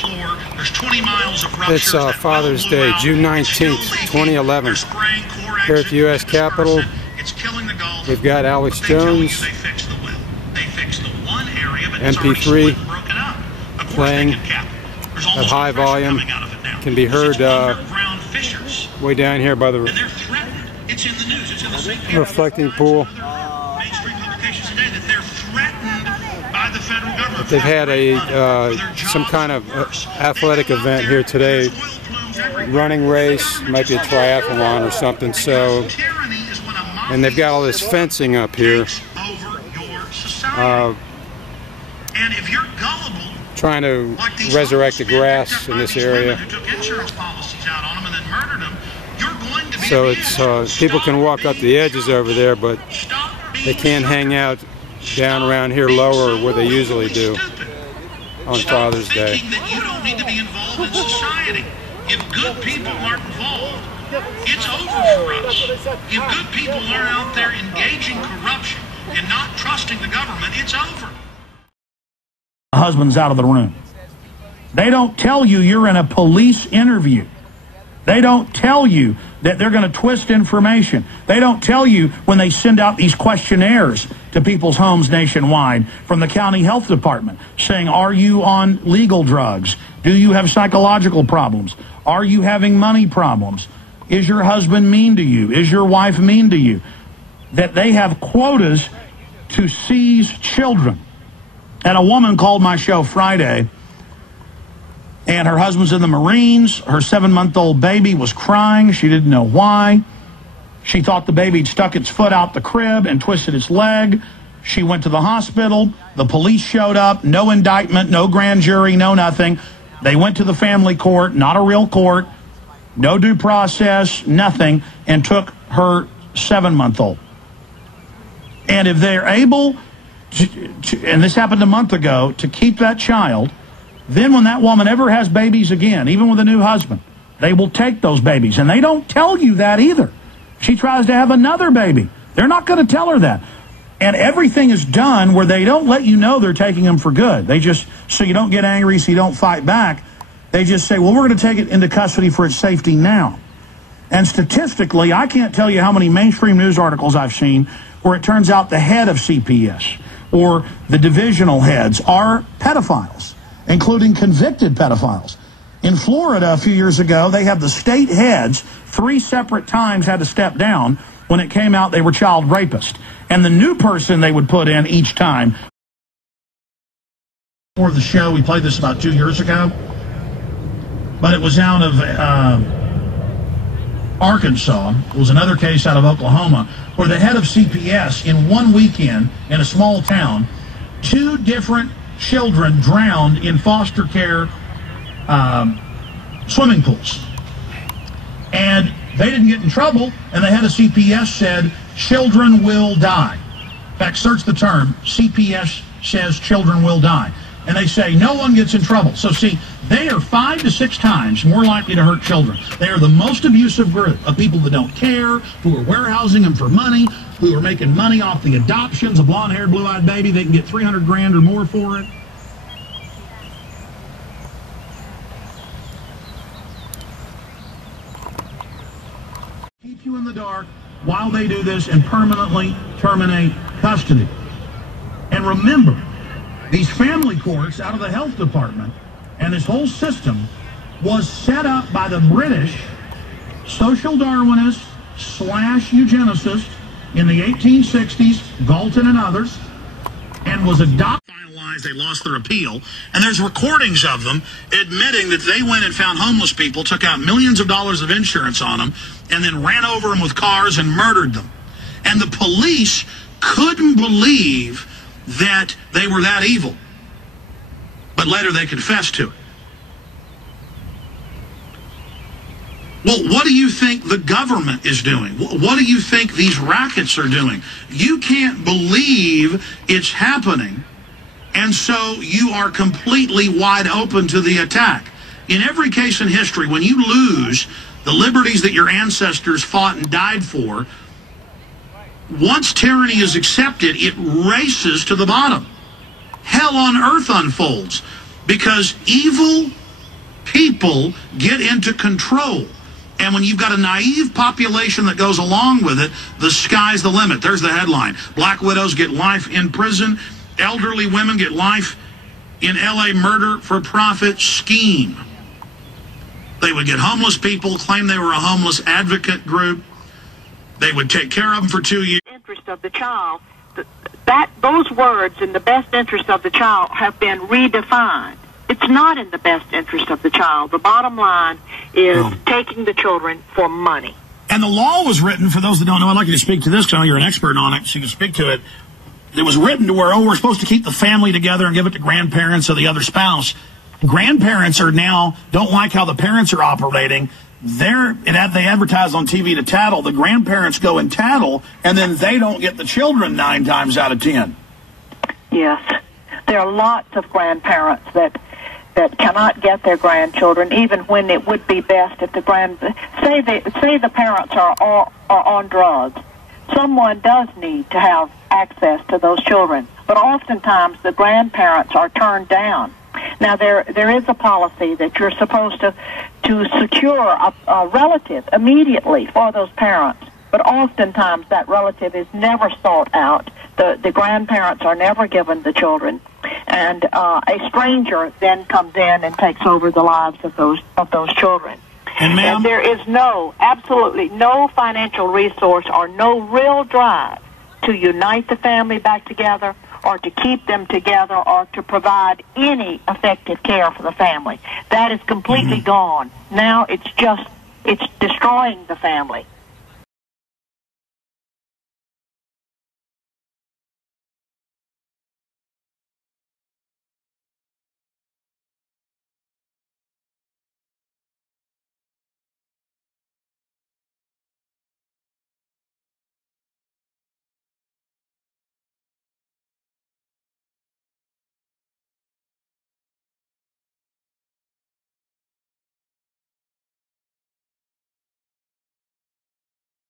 floor. There's 20 miles of It's Father's Day, June 19th, 2011. Here at the U.S. Capitol, we've got Alex Jones, MP3, playing at high volume. Can be heard way down here by the reflecting pool. They've had some kind of athletic event here today, running race, might be a triathlon or something. So, and they've got all this fencing up here, trying to resurrect the grass in this area. So it's people can walk up the edges over there, but they can't hang out down around here lower where they usually do on Father's Day. You don't need to be involved in society. If good people aren't involved, it's over for us. If good people aren't out there engaging corruption and not trusting the government, it's over. The husband's out of the room. They don't tell you you're in a police interview. They don't tell you that they're going to twist information. They don't tell you when they send out these questionnaires to people's homes nationwide from the county health department saying, are you on legal drugs? Do you have psychological problems? Are you having money problems? Is your husband mean to you? Is your wife mean to you? That they have quotas to seize children. And a woman called my show Friday, and her husband's in the Marines. Her 7-month-old baby was crying. She didn't know why. She thought the baby had stuck its foot out the crib and twisted its leg. She went to the hospital. The police showed up. No indictment, no grand jury, no nothing. They went to the family court, not a real court, no due process, nothing, and took her 7-month-old. And if they're able to, and this happened a month ago, to keep that child, then when that woman ever has babies again, even with a new husband, they will take those babies. And they don't tell you that either. She tries to have another baby. They're not going to tell her that. And everything is done where they don't let you know they're taking them for good. They just, so you don't get angry, so you don't fight back. They just say, well, we're going to take it into custody for its safety now. And statistically, I can't tell you how many mainstream news articles I've seen where it turns out the head of CPS or the divisional heads are pedophiles, including convicted pedophiles. In Florida a few years ago, they had the state heads 3 separate times had to step down when it came out they were child rapists. And the new person they would put in each time. For the show, we played this about 2 years ago, but it was out of Arkansas. It was another case out of Oklahoma where the head of CPS in one weekend in a small town, 2 different children drowned in foster care swimming pools. And they didn't get in trouble, and the head of CPS said, children will die. In fact, search the term, CPS says children will die. And they say no one gets in trouble. So see, they are 5 to 6 times more likely to hurt children. They are the most abusive group of people that don't care, who are warehousing them for money, who are making money off the adoptions, a blonde-haired, blue-eyed baby. They can get 300 grand or more for it. Keep you in the dark while they do this and permanently terminate custody. And remember, these family courts out of the health department and this whole system was set up by the British social Darwinists / eugenicists in the 1860s, Galton and others, and was adopted. They lost their appeal, and there's recordings of them admitting that they went and found homeless people, took out millions of dollars of insurance on them, and then ran over them with cars and murdered them. And the police couldn't believe that they were that evil. But later they confessed to it. Well, what do you think the government is doing? What do you think these rackets are doing? You can't believe it's happening, and so you are completely wide open to the attack. In every case in history, when you lose the liberties that your ancestors fought and died for, once tyranny is accepted, it races to the bottom. Hell on earth unfolds because evil people get into control. And when you've got a naive population that goes along with it, the sky's the limit. There's the headline. Black widows get life in prison. Elderly women get life in L.A. murder for profit scheme. They would get homeless people, claim they were a homeless advocate group. They would take care of them for 2 years. Interest of the child, those words, in the best interest of the child, have been redefined. It's not in the best interest of the child. The bottom line is taking the children for money. And the law was written, for those that don't know, I'd like you to speak to this because I know you're an expert on it, so you can speak to it. It was written to where, we're supposed to keep the family together and give it to grandparents or the other spouse. Grandparents are now, don't like how the parents are operating. They advertise on TV to tattle. The grandparents go and tattle, and then they don't get the children 9 times out of 10. Yes. There are lots of grandparents that cannot get their grandchildren, even when it would be best if the say the parents are on drugs. Someone does need to have access to those children, but oftentimes the grandparents are turned down. Now there is a policy that you're supposed to secure a relative immediately for those parents, but oftentimes that relative is never sought out. The grandparents are never given the children, and a stranger then comes in and takes over the lives of those children. And there is absolutely no financial resource or no real drive to unite the family back together, or to keep them together, or to provide any effective care for the family. That is completely gone. Now it's destroying the family.